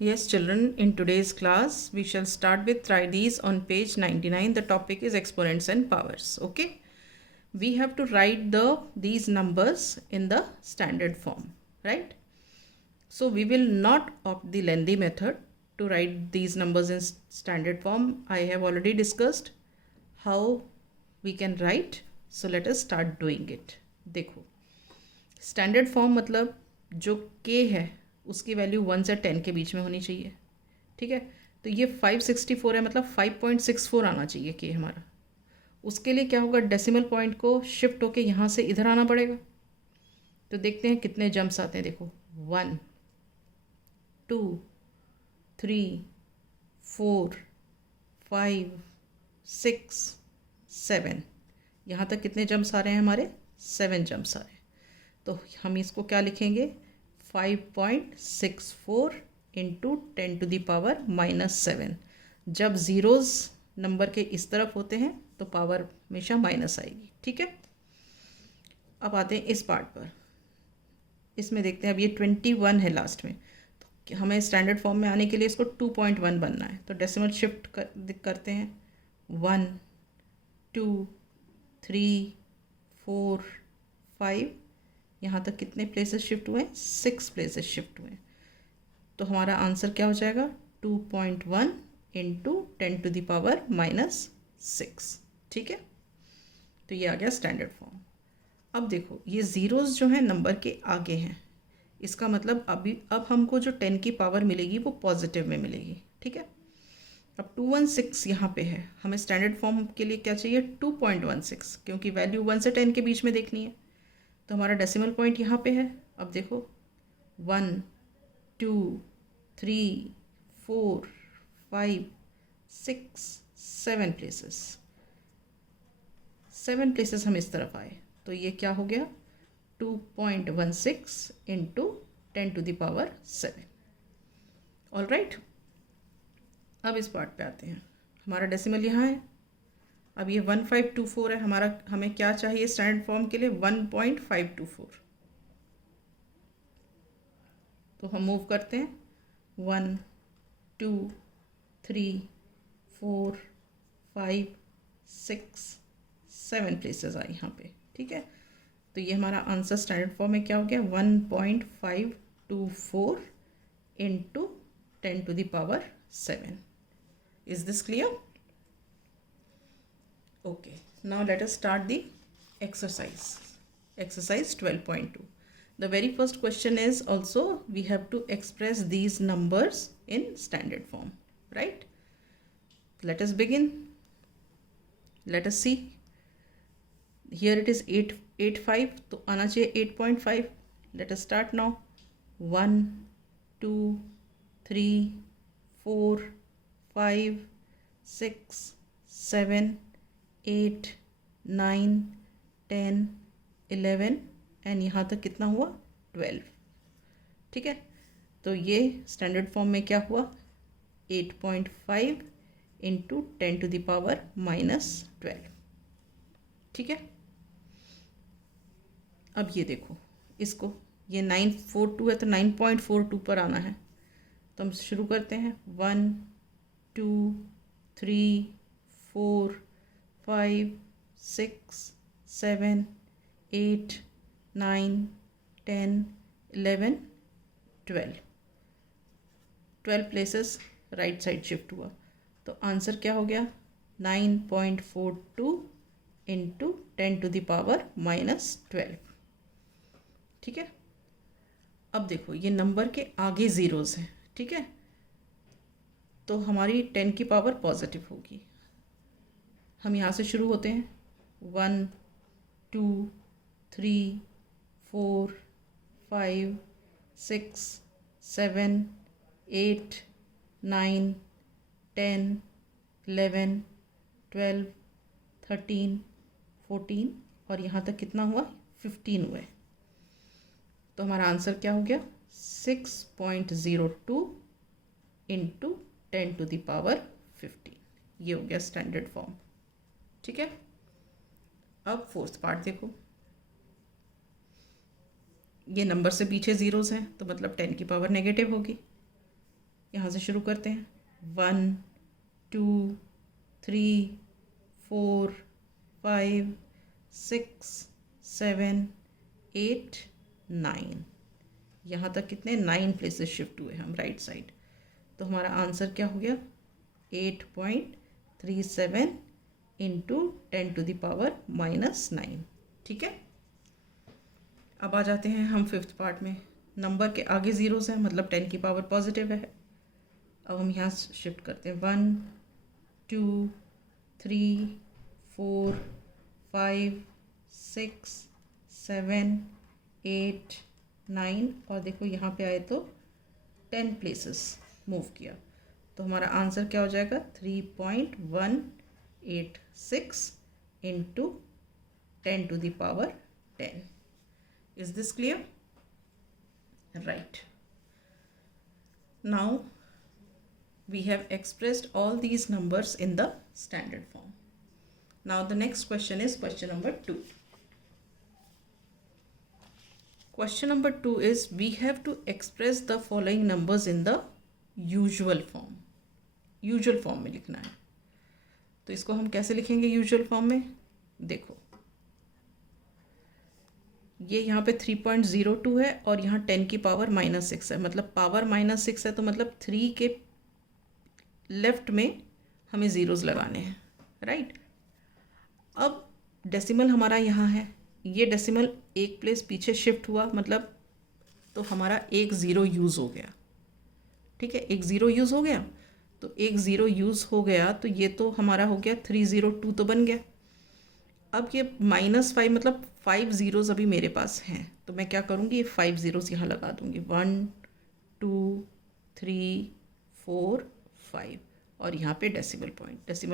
Yes, children, in today's class, we shall start with try these on page 99. The topic is exponents and powers. Okay. We have to write these numbers in the standard form, right? So we will not opt the lengthy method to write these numbers in standard form. I have already discussed how we can write. So let us start doing it. देखो, standard form मतलब जो k है उसकी value 1 से 10 के बीच में होनी चाहिए, ठीक है। तो ये 564 है, मतलब 5.64 आना चाहिए k हमारा। उसके लिए क्या होगा, डेसिमल पॉइंट को शिफ्ट होके यहाँ से इधर आना पड़ेगा। तो देखते हैं कितने जंप्स आते हैं। देखो 1 2 3 4 5 6 7, यहाँ तक कितने जंप्स आ रहे हैं हमारे, 7 जंप्स आ रहे हैं। तो हम इसको क्या लिखेंगे, 5.64 इंटू 10⁻⁻7। जब ज़ीरोज़ नंबर के इस तरफ होते हैं तो पावर हमेशा माइनस आएगी, ठीक है। अब आते हैं इस पार्ट पर। इसमें देखते हैं, अब ये 21 है लास्ट में, तो हमें स्टैंडर्ड फॉर्म में आने के लिए इसको 2.1 बनना है। तो डेसिमल शिफ्ट करते हैं, 1 2 3 4 5, यहाँ तक कितने प्लेसेस शिफ्ट हुए हैं, 6 प्लेसेस शिफ्ट हुए हैं। तो हमारा आंसर क्या हो जाएगा, 2.1 इंटू 10⁻⁻6, ठीक है। तो ये आ गया स्टैंडर्ड फॉर्म। अब देखो, ये ज़ीरोज़ जो है नंबर के आगे हैं, इसका मतलब अब हमको जो 10 की पावर मिलेगी वो पॉजिटिव में मिलेगी, ठीक है। अब 216 यहाँ पे है, हमें स्टैंडर्ड फॉर्म के लिए क्या चाहिए, 2.16, क्योंकि वैल्यू 1 से 10 के बीच में देखनी है। तो हमारा डेसिमल पॉइंट यहाँ पे है। अब देखो 1 2 3 4 5 6 7 प्लेसेस, 7 प्लेसेस हम इस तरफ आए। तो ये क्या हो गया, 2.16 इंटू 10⁻⁷। All right. अब इस पार्ट पे आते हैं, हमारा डेसिमल यहाँ है। अब ये 1524 है हमारा, हमें क्या चाहिए स्टैंडर्ड फॉर्म के लिए, 1.524। तो हम मूव करते हैं, 1 2 3 4 5 6 7 प्लेसेस आए यहाँ पे, ठीक है। तो ये हमारा आंसर स्टैंडर्ड फॉर्म में क्या हो गया, 1.524 into 10⁻⁷। Is this clear? Okay, now let us start the exercise. Exercise 12.2. The very first question is also we have to express these numbers in standard form, right? Let us begin. Let us see. Here it is 885, तो आना चाहिए 8.5. Let us start now. 1 2 3 4 5 6 7 8 9 10 11 and यहाँ तक कितना हुआ, 12, ठीक है। तो ये स्टैंडर्ड फॉर्म में क्या हुआ, 8.5 इंटू 10⁻⁻12, ठीक है। अब ये देखो, इसको ये 942 है तो 9.42 पर आना है। तो हम शुरू करते हैं, 1 2 3 4 5 6 7 8 9 10 11 12 प्लेसेस राइट साइड शिफ्ट हुआ। तो आंसर क्या हो गया, 9.42 इंटू 10⁻⁻12, ठीक है। अब देखो, ये नंबर के आगे ज़ीरोज़ हैं, ठीक है। तो हमारी 10 की पावर पॉजिटिव होगी। हम यहाँ से शुरू होते हैं, 1 2 3 4 5 6 7 8 9 10 11 12 13 14 और यहाँ तक कितना हुआ, 15 हुए। तो हमारा आंसर क्या हो गया, 6.02 इंटू 10⁻15। ये हो गया स्टैंडर्ड फॉर्म, ठीक है। अब फोर्थ पार्ट देखो, ये नंबर से पीछे ज़ीरोज़ हैं तो मतलब 10 की पावर नेगेटिव होगी। यहाँ से शुरू करते हैं, 1 2 3 4 5 6 7 8 9, यहाँ तक कितने 9 प्लेसेस शिफ्ट हुए हम राइट साइड। तो हमारा आंसर क्या हो गया 8.37 इंटू 10⁻⁻9। ठीक है, अब आ जाते हैं हम फिफ्थ पार्ट में। नंबर के आगे ज़ीरोज़ हैं, मतलब 10 की पावर पॉजिटिव है। अब हम यहाँ शिफ्ट करते हैं 1 2 3 4 5 6 7 8 9, और देखो यहाँ पे आए तो 10 प्लेसेस मूव किया। तो हमारा आंसर क्या हो जाएगा 3.186 into 10⁻10। Is this clear? Right. Now we have expressed all these numbers in the standard form. Now the next question is question number 2. Question number 2 is we have to express the following numbers in the usual form. Usual form में लिखना है। तो इसको हम कैसे लिखेंगे usual form में? देखो, ये यहाँ पे 3.02 है और यहाँ 10 की पावर -6 है, मतलब पावर -6 है, तो मतलब 3 के लेफ्ट में हमें ज़ीरोज़ लगाने हैं, राइट। अब डेसिमल हमारा यहाँ है, ये डेसिमल एक प्लेस पीछे शिफ्ट हुआ, मतलब तो हमारा एक ज़ीरो यूज़ हो गया। ठीक है, एक ज़ीरो यूज़ हो गया, तो एक ज़ीरो यूज़ हो गया, तो ये तो हमारा हो गया 302 तो बन गया। अब ये -5 मतलब 5 ज़ीरोज़ अभी मेरे पास हैं, तो मैं क्या करूँगी, ये 5 ज़ीरोज़ यहाँ लगा दूँगी, 1 2 3 4 5, और यहाँ पे डेसिमल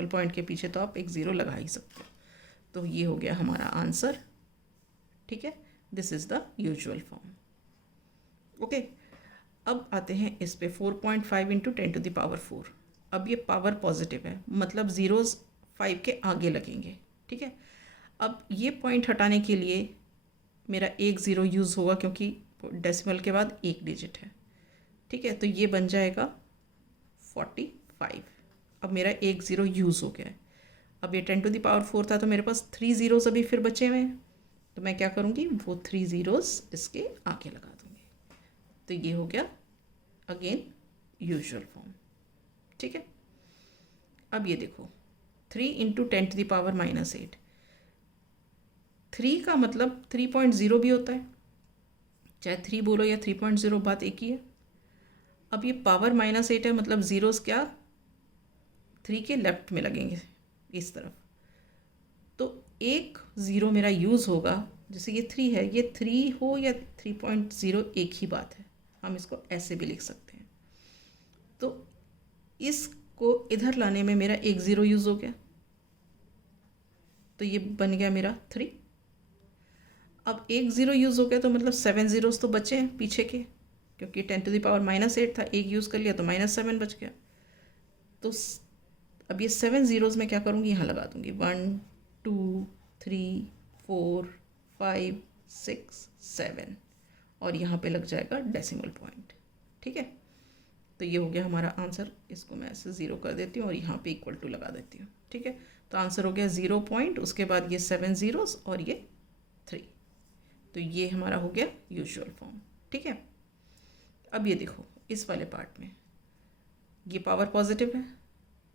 पॉइंट के पीछे तो आप एक ज़ीरो लगा ही सकते हो। तो ये हो गया हमारा आंसर। ठीक है, this is the usual form. Okay, अब आते हैं इस पे 4.5 इंटू 10⁻4। अब ये पावर पॉजिटिव है, मतलब ज़ीरोज़ 5 के आगे लगेंगे। ठीक है, अब ये पॉइंट हटाने के लिए मेरा एक ज़ीरो यूज़ होगा, क्योंकि डेसिमल के बाद एक डिजिट है। ठीक है, तो ये बन जाएगा 45। अब मेरा एक ज़ीरो यूज़ हो गया है। अब ये 10⁻4 था, तो मेरे पास 3 ज़ीरोज़ अभी फिर बचे हुए हैं, तो मैं क्या करूँगी, वो 3 ज़ीरोज़ इसके आगे लगा दूँगी। तो ये हो गया अगेन यूजुअल फॉर्म। ठीक है, अब ये देखो 3 इंटू 10⁻⁻8, 3 का मतलब 3.0 भी होता है, चाहे 3 बोलो या 3.0, बात एक ही है। अब ये पावर -8 है, मतलब ज़ीरोज़ क्या 3 के लेफ्ट में लगेंगे इस तरफ, तो एक ज़ीरो मेरा यूज़ होगा। जैसे ये 3 है, ये 3 हो या 3.0 एक ही बात है, हम इसको ऐसे भी लिख सकते हैं। तो इसको इधर लाने में मेरा एक ज़ीरो यूज़ हो गया, तो ये बन गया मेरा 3। अब एक ज़ीरो यूज़ हो गया, तो मतलब 7 ज़ीरोज़ तो बचे हैं पीछे के, क्योंकि 10⁻⁻8 था, एक यूज़ कर लिया तो -7 बच गया। तो अब ये 7 ज़ीरोज़ मैं क्या करूँगी, यहाँ लगा दूँगी, 1 2 3 4 5 6 7, और यहाँ पे लग जाएगा डेसिमल पॉइंट। ठीक है, तो ये हो गया हमारा आंसर। इसको मैं ऐसे ज़ीरो कर देती हूँ और यहाँ पे इक्वल टू लगा देती हूँ। ठीक है, तो आंसर हो गया 0 पॉइंट, उसके बाद ये 7 ज़ीरोज़ और ये 3, तो ये हमारा हो गया यूजुअल फॉर्म। ठीक है, अब ये देखो इस वाले पार्ट में ये पावर पॉजिटिव है,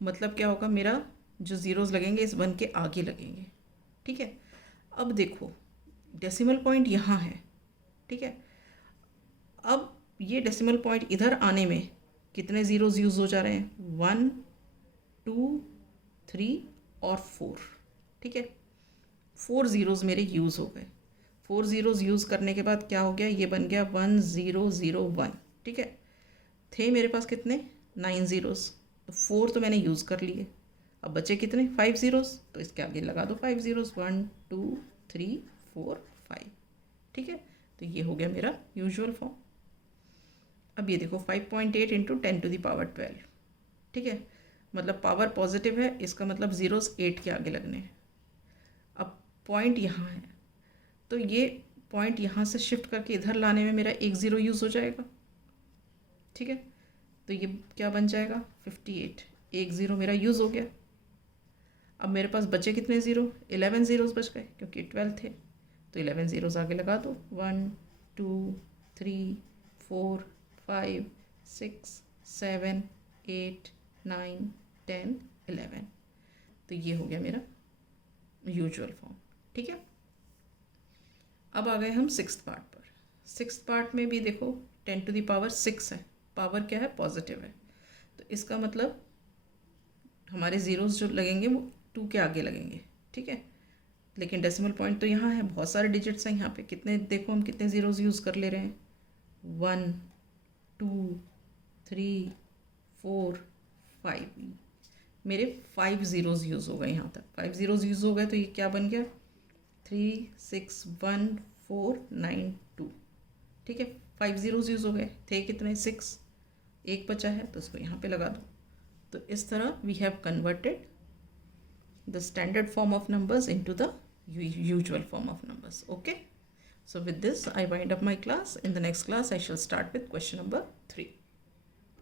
मतलब क्या होगा, मेरा जो ज़ीरोज़ लगेंगे इस 1 के आगे लगेंगे। ठीक है, अब देखो डेसिमल पॉइंट यहाँ है। ठीक है, अब ये डेसिमल पॉइंट इधर आने में कितने ज़ीरोज़ यूज़ हो जा रहे हैं, 1 2 3 और 4। ठीक है, 4 ज़ीरोज़ मेरे यूज़ हो गए। 4 ज़ीरोज़ यूज़ करने के बाद क्या हो गया, ये बन गया 1001। ठीक है, थे मेरे पास कितने 9 ज़ीरोज़, तो 4 तो मैंने यूज़ कर लिए। अब बचे कितने 5 ज़ीरोज़, तो इसके आगे लगा दो 5 ज़ीरोज़, 1 2 3 4 5। ठीक है, तो ये हो गया मेरा यूजुअल फॉर्म। अब ये देखो 5.8 इंटू 10⁻12। ठीक है, मतलब पावर पॉजिटिव है, इसका मतलब ज़ीरोज़ 8 के आगे लगने हैं। अब पॉइंट यहाँ है, तो ये पॉइंट यहाँ से शिफ्ट करके इधर लाने में मेरा एक ज़ीरो यूज़ हो जाएगा। ठीक है, तो ये क्या बन जाएगा 58, एक ज़ीरो मेरा यूज़ हो गया। अब मेरे पास बचे कितने ज़ीरो, 11 ज़ीरोज़ बच गए क्योंकि 12 थे, तो 11 ज़ीरोज़ आगे लगा दो, 1 2 3 4 5 6 7 8 9 10 11। तो ये हो गया मेरा यूजुअल फॉर्म। ठीक है, अब आ गए हम सिक्स्थ पार्ट पर। सिक्स्थ पार्ट में भी देखो 10 टू द पावर 6 है, पावर क्या है, पॉजिटिव है, तो इसका मतलब हमारे ज़ीरोज़ जो लगेंगे वो 2 के आगे लगेंगे। ठीक है, लेकिन डेसिमल पॉइंट तो यहाँ है, बहुत सारे डिजिट्स हैं यहाँ पे, कितने देखो हम कितने ज़ीरोज़ यूज़ कर ले रहे हैं, 1 2 3 4 5, मेरे 5 ज़ीरोज़ यूज़ हो गए यहाँ तक, 5 ज़ीरोज़ यूज़ हो गए, तो ये क्या बन गया 3 6 1 4 9 2। ठीक है, 5 ज़ीरोज़ यूज़ हो गए, थे कितने 6, एक बचा है तो इसको यहाँ पे लगा दो। तो इस तरह we have converted the standard form of numbers into the usual form of numbers. Okay, so with this I wind up my class. In the next class I shall start with question number 3.